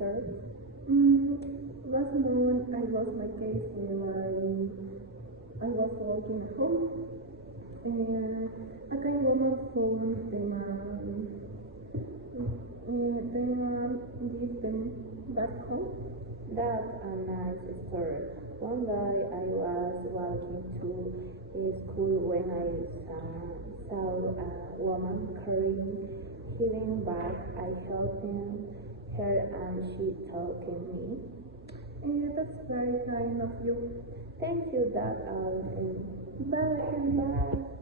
story? Last month I lost my case when I was walking home and a kind woman found them give them back home. That's a nice story. One day I was walking to school when I saw a woman carrying hidden bag. I helped her and she talked to me. That's very kind of you. Thank you, that's all. Bye. Bye.